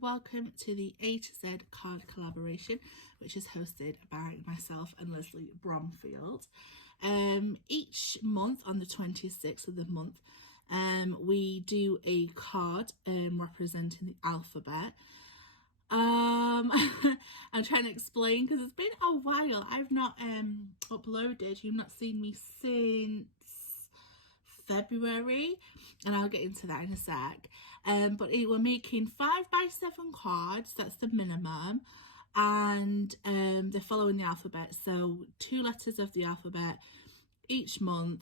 and welcome to the A to Z card collaboration, which is hosted by myself and Lesley Bromfield. Each month on the 26th of the month, we do a card representing the alphabet. I'm trying to explain because it's been a while. I've not uploaded. You've not seen me since February, and I'll get into that in a sec. But we're making 5x7 cards. That's the minimum, and they're following the alphabet. So 2 letters of the alphabet each month,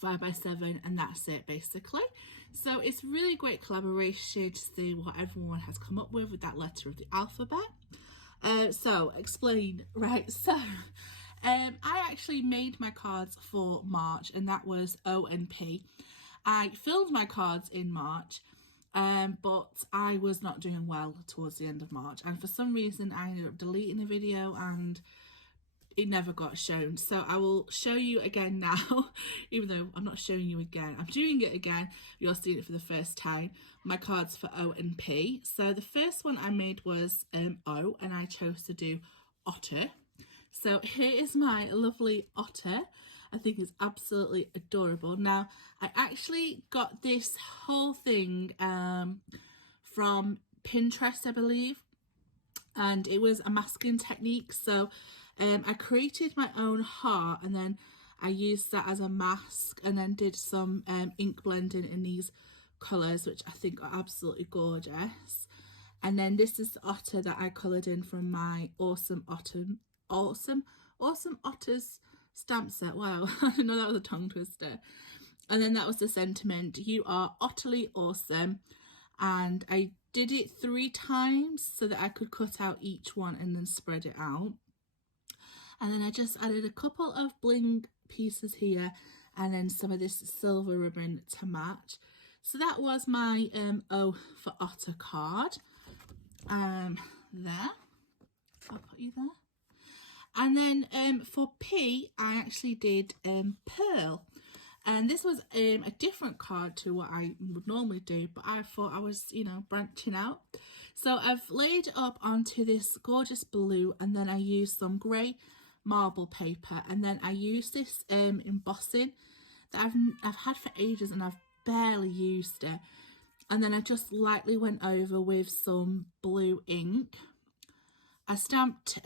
5x7, and that's it basically. So it's really great collaboration to see what everyone has come up with that letter of the alphabet. So explain, right? So I actually made my cards for March, and that was O and P. I filmed my cards in March, but I was not doing well towards the end of March, and for some reason I ended up deleting the video and it never got shown. So I will show you again now, even though I'm not showing you again. I'm doing it again. You're seeing it for the first time. My cards for O and P. So the first one I made was O, and I chose to do otter. So here is my lovely otter. I think it's absolutely adorable. Now, I actually got this whole thing from Pinterest, I believe, and it was a masking technique. So I created my own heart, and then I used that as a mask, and then did some ink blending in these colours, which I think are absolutely gorgeous. And then this is the otter that I coloured in from my awesome otters stamp set. Wow, I didn't know that was a tongue twister. And then that was the sentiment: you are utterly awesome. And I did it 3 times so that I could cut out each one and then spread it out. And then I just added a couple of bling pieces here, and then some of this silver ribbon to match. So that was my O for otter card. There, I'll put you there. And then for P, I actually did pearl, and this was a different card to what I would normally do, but I thought I was, you know, branching out. So I've laid up onto this gorgeous blue, and then I used some grey marble paper, and then I used this embossing that I've had for ages and I've barely used it, and then I just lightly went over with some blue ink. I stamped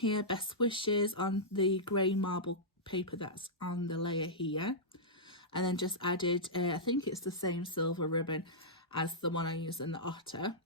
here best wishes on the grey marble paper that's on the layer here, and then just added I think it's the same silver ribbon as the one I used in the otter.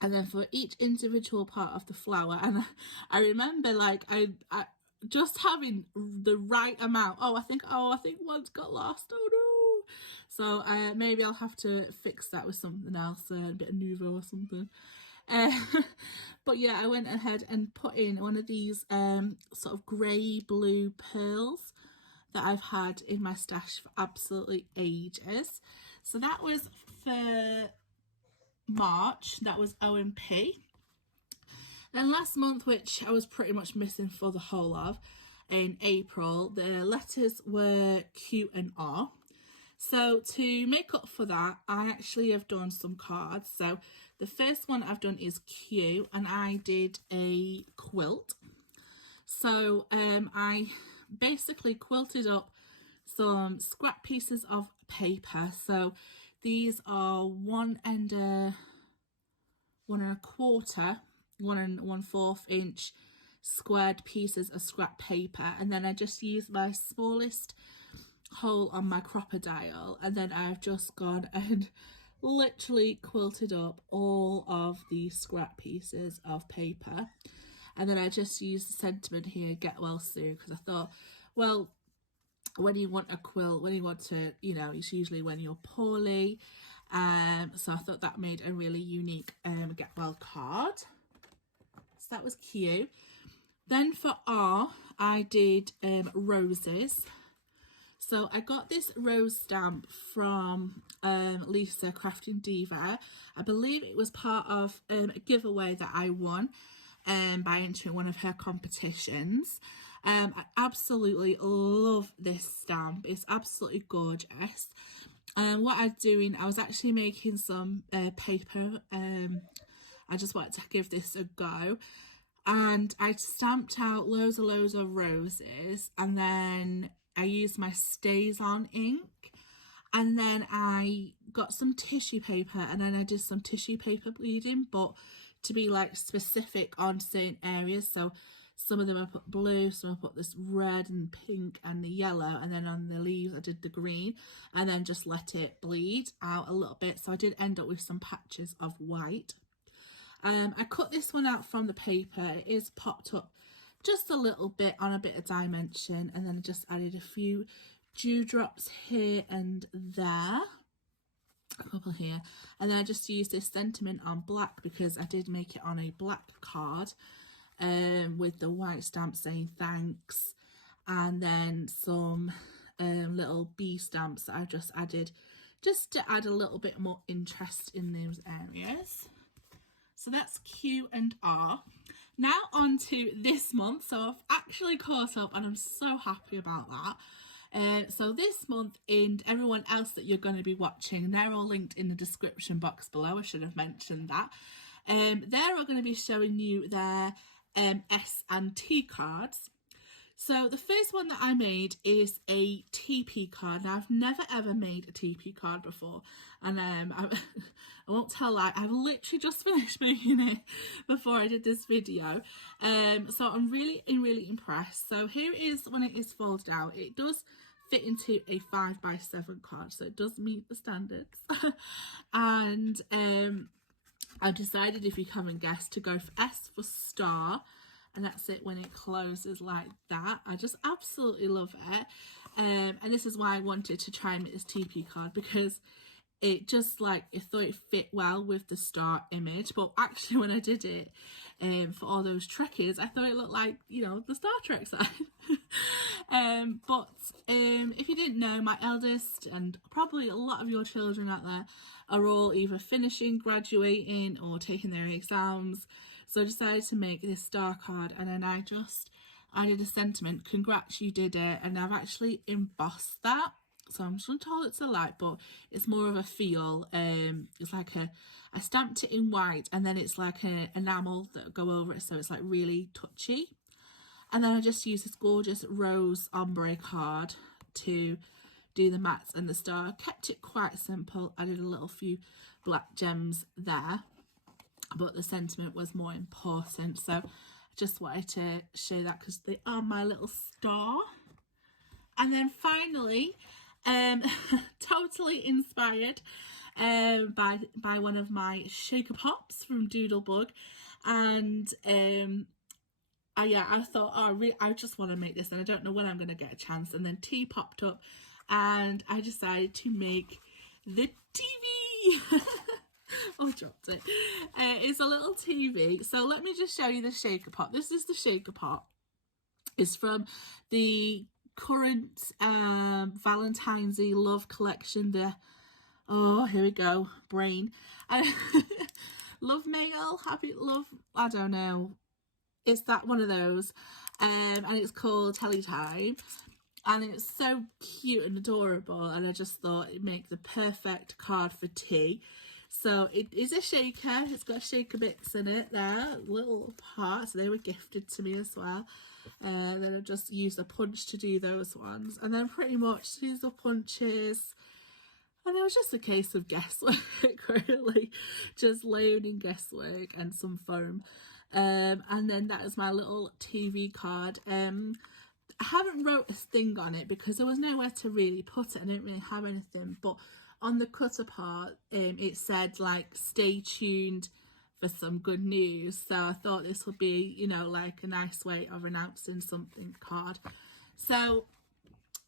And then for each individual part of the flower, and I remember like I just having the right amount. I think one's got lost. Oh no! So maybe I'll have to fix that with something else, a bit of Nouveau or something. But yeah, I went ahead and put in one of these sort of grey blue pearls that I've had in my stash for absolutely ages. So that was for March. That was O and P. Then last month, which I was pretty much missing for the whole of, in April, the letters were Q and R. So to make up for that, I actually have done some cards. So the first one I've done is Q, and I did a quilt. So I basically quilted up some scrap pieces of paper. So these are 1 1/4, 1 1/4 inch squared pieces of scrap paper, and then I just used my smallest hole on my crocodile, and then I've just gone and literally quilted up all of these scrap pieces of paper. And then I just used the sentiment here, get well soon, because I thought, well, when you want a quilt, when you want to, you know, it's usually when you're poorly. So I thought that made a really unique get well card. So that was Q. Then for R, I did roses. So I got this rose stamp from Lisa Crafting Diva. I believe it was part of a giveaway that I won by entering one of her competitions. I absolutely love this stamp. It's absolutely gorgeous. what I'm doing, I was actually making some paper. I just wanted to give this a go, and I stamped out loads of roses, and then I used my StazOn ink, and then I got some tissue paper, and then I did some tissue paper bleeding, but to be like specific on certain areas. So some of them I put blue, some I put this red and pink and the yellow, and then on the leaves I did the green, and then just let it bleed out a little bit. So I did end up with some patches of white. I cut this one out from the paper. It is popped up just a little bit on a bit of dimension, and then I just added a few dewdrops here and there, a couple here, and then I just used this sentiment on black because I did make it on a black card with the white stamp saying thanks, and then some little bee stamps that I just added just to add a little bit more interest in those areas. So that's Q and R. Now on to this month. So I've actually caught up and I'm so happy about that. So this month, and everyone else that you're going to be watching, they're all linked in the description box below. I should have mentioned that. They're all going to be showing you their S and T cards. So the first one that I made is a TP card. Now I've never ever made a TP card before, and I won't tell lie, I've literally just finished making it before I did this video. So I'm really impressed. So here it is when it is folded out. It does fit into a 5x7 card, so it does meet the standards. And I decided, if you haven't guessed, to go for S for star. And that's it when it closes like that. I just absolutely love it. And this is why I wanted to try and make this TP card, because it just like, I thought it fit well with the star image. But actually when I did it for all those Trekkies, I thought it looked like, you know, the Star Trek side. But if you didn't know, my eldest, and probably a lot of your children out there, are all either finishing, graduating, or taking their exams. So I decided to make this star card, and then I did a sentiment, congrats, you did it, and I've actually embossed that. So I'm just told it's a light, but it's more of a feel. It's like I stamped it in white, and then it's like an enamel that go over it, so it's like really touchy. And then I just used this gorgeous rose ombre card to do the mats and the star. Kept it quite simple. I did a little few black gems there, but the sentiment was more important. So I just wanted to show that because they are my little star. And then finally, totally inspired by one of my shaker pops from Doodlebug, and yeah, I thought, oh, I just want to make this, and I don't know when I'm going to get a chance. And then T popped up, and I decided to make the TV. Oh, dropped it. It's a little TV. So let me just show you the shaker pot. This is the shaker pot. It's from the current Valentine's Day Love collection. Oh, here we go. Brain. Love Mail. Happy Love. I don't know. It's that one of those. And it's called Teletime. And it's so cute and adorable. And I just thought it'd make the perfect card for tea. So it is a shaker. It's got shaker bits in it there, little parts. They were gifted to me as well. Then I just used a punch to do those ones, and then pretty much these are punches. And it was just a case of guesswork, really, just loading guesswork and some foam. And then that is my little TV card. I haven't wrote a thing on it because there was nowhere to really put it. I didn't really have anything, but on the cutter part, it said like, stay tuned for some good news. So I thought this would be, you know, like a nice way of announcing something card. So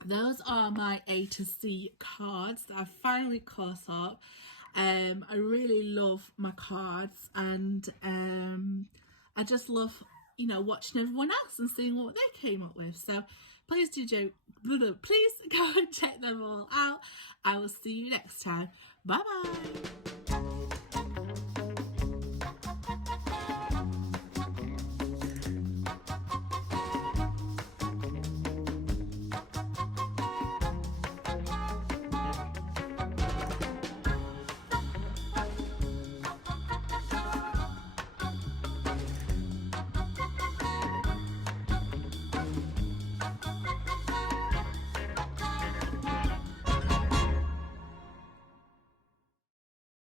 those are my A to C cards that I've finally caught up. I really love my cards, and I just love, you know, watching everyone else and seeing what they came up with. So please go and check them all out. I will see you next time. Bye bye.